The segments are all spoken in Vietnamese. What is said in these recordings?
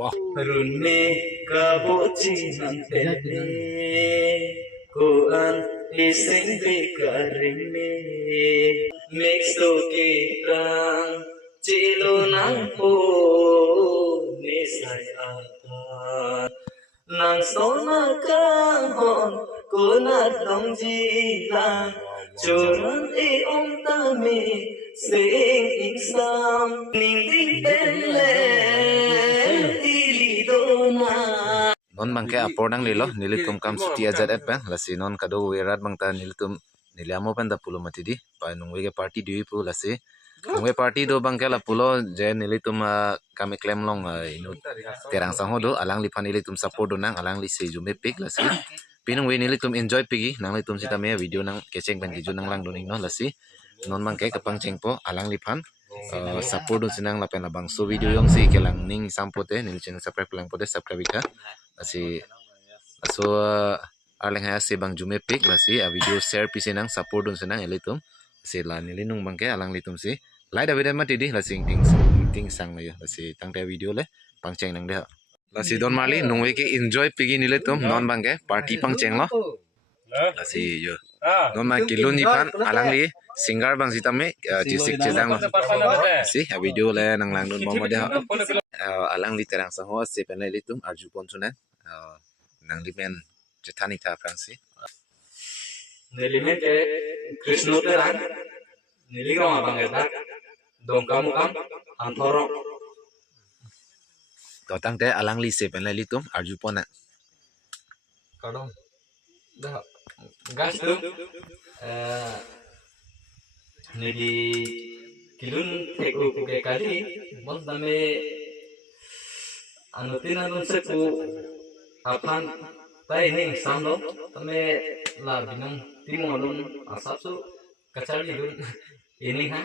Wah. Runne kabochi nantene koan ising bikarime mixto kitang chilo nang po nisay atan nang sona kang hon kunat dong jilang churan e om tami sing iksam ning ding tele Non bangke apor nang lilo nilitum kam suti ajat et pen lasi non kado werat bangta nilitum niliamo pen da pulo mati di pa nungwe ke party diwi pu lasi nungwe party do bangke la pulo je nilitum kami klaim long inu terang sango do alang lipan nilitum support do nang alang li se jume pik lasi pinung we nilitum enjoy pigi nang litum sita me video nang keceng pen kiju nang lang do ning no lasi non bangke kapang cengpo alang lipan support do sinang lapen labang so video yong si kelang ning sampote nil channel subscribe lang pote subscribe ka asi aso arleng haya si bang jume pik lasi a video share pisi nang support dun senang elitum si la nilinung bangke alang litum si lai da video mati di lasi ting sang layo lasi tang te video le pangceng nang de lasi don mali nungwe ke enjoy pigi nilitum non bangke party pangceng lo lasi yo non ma kilun ipan alang li singer bang sitame jisik jezang lo si a video le nang lang dun momo de alang li terang sang ho si pen litum arju ponsunan nang limen jetani ta fransi nelimen ke krishno terang niligam abang eta dongkam kam anthoro totang te alang li se pen litum arju pona kadang dah gas tu nili kilun teku ke kali bos dame anutin anun seku apan tai ning samdo tame la binang timolun asap su kacari lun ini ha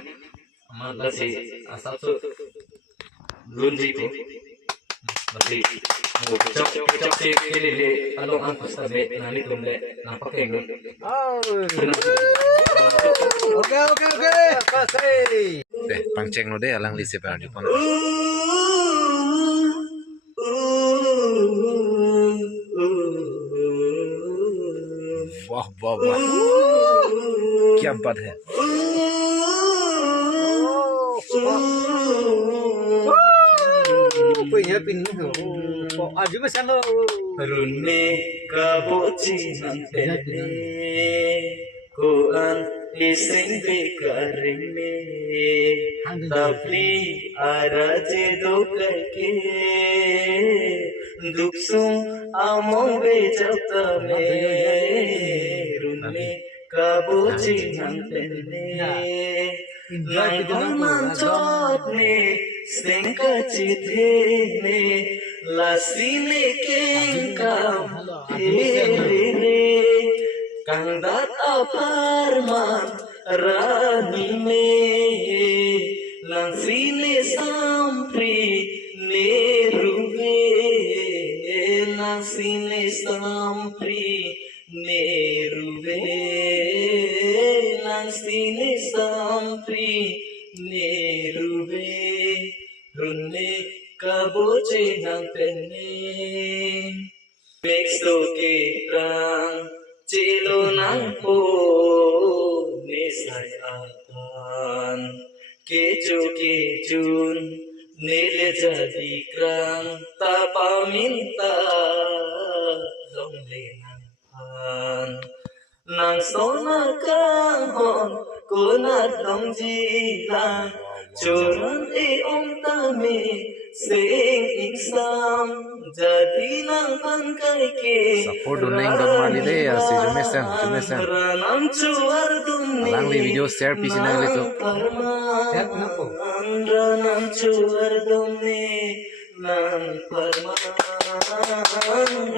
amal si asap su lun jitu masih cok si kili along ang pastabe nani tumle napake lun Oke. Kasih. deh pangceng lo de alang li se pen arju pona वाह क्या बात है Punya pin kok aju mas ano runne kabochi nantene koan ising bikarime tapi araje dokake duksung among bejatame runne kabochi nantene nang ne sengka chithene lasine kengkam hele kangdat aparman rani me lansine sampri neruve lansine sampri neruve lansine sampri neruve runne kaboche nang penne mixto kitang chilo nang po nisay atan kechun nile jadi krang tapaminta dong lengan nang sona kang hon kunat dong jilang churan e om tami sing iksam jadi nang pangkai ke support do neng don mali de si jume sen ranam chuar dumni alang li video share pisi nang litum Siap kenapa? ranam chuar dumni nang parman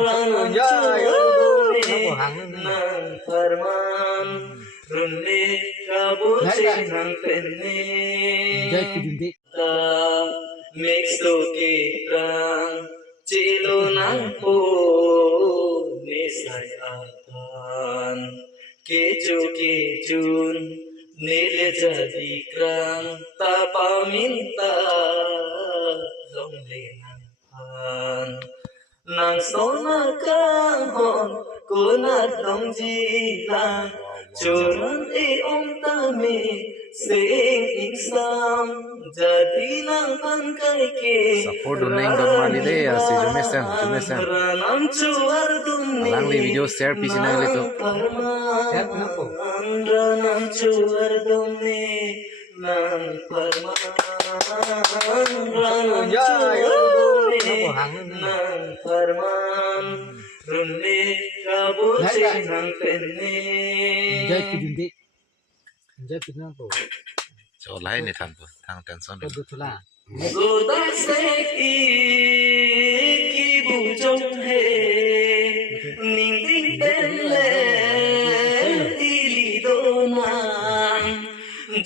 ranam chuar dumni nang parman runne kaboche nang penne mixto kitang chilo nang po nisay atan kechun nile jadi krang tapaminta dong lengan nàng số na cang hòn cô na đông gì là churan e om ta mi sing insam jadi nang pan kai ke Support donating don mali de si Jumesen. nam chuar dum ni Alang li video share pi sinang le to. Siap kenapa? nam chuar dum ni nang parman nam Ya, ya. chuar dum ni Kenapa hangin ni? nang parman runni kabuci nang penne Jai kidindi. Jai kenapa? So lain ni tan thang tension. Kau betulah. Goda se ki bu jong he ning ding ten le di li do na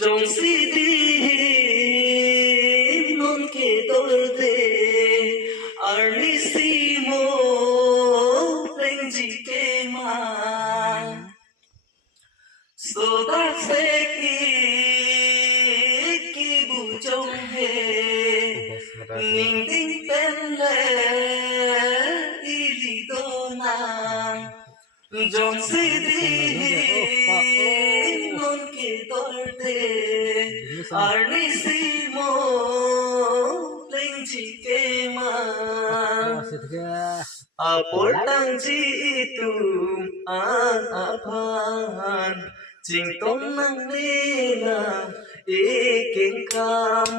jong si di non ke dor de arni si mo reng ji ke ma so da se ki bu jong he ning ding pen le di li do na jong si di non ke dor de arni si mo leng ji ke ma Sedikit. apor tang ji tu an aphan ching tong nang le na e ken kam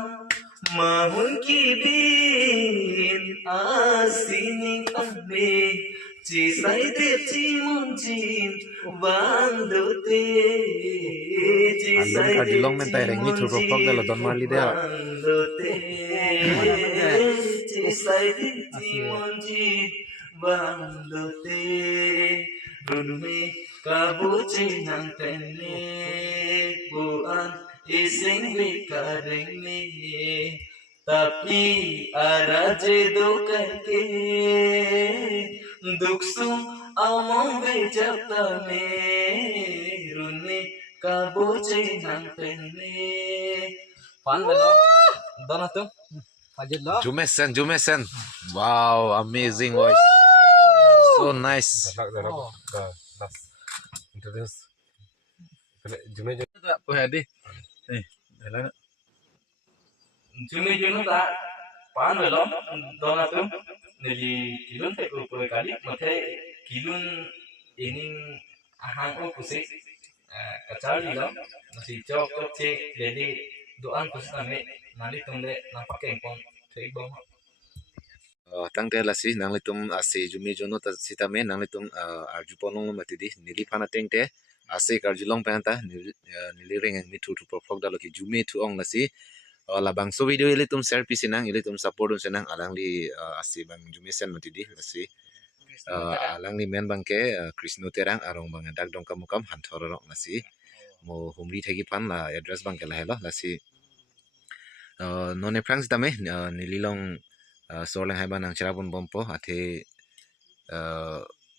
mahun ki bin asining ame chi sai de chi mon jin wang do te chi Alun sai ka de dilong men tai reng ni thu propok de la don mali de. do te chi sai de chi mon jin wang do te run me kabuci nang tenne buan ising vi kareng ne tapi araje do karke duk sum among ve japta me run me kabuci nang tenne pan velo dona tu Ajar lah. Jumesen. Wow, amazing voice. So nice. Introduce. Jume Apa hadi? Dalam Jumi Junu ta pan velo dona tu nili kilun te upur kali mathe kilun ining ahang o kusi kacari lo masih cok cek jadi doan kusame nali tumle nampak kempong cek bom tang te la si nang litum ase jumi jono ta sitame nang litum arju ponong mati di nili phana teng te ase karjulong panta nili ring mi thu propok da loki jumi thu ong la si la bang so video ile tum share pi sinang ile tum support sinang alang li ase bang jumi sen mati di la si alang li men bang ke Krishno terang arong bang dak dong kamukam han thororok la si mo humri thegi pan la address bang ke la helo la si none pranks dame nililong sorlang hai banang cerabun bompo ate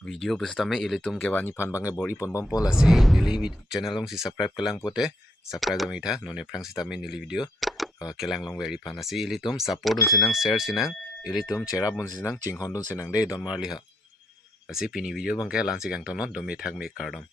video besitame ilitum ke wani pan bange bori pon bompo la si nili channel long si subscribe kelang pote subscribe dami tha none pranks dame nili video kelang long veri pan asi ilitum support dun sinang share sinang ilitum cerabun sinang chinghon dun sinang de don marli ha asi pini video bangke lansi gang tonot domi thak me kardom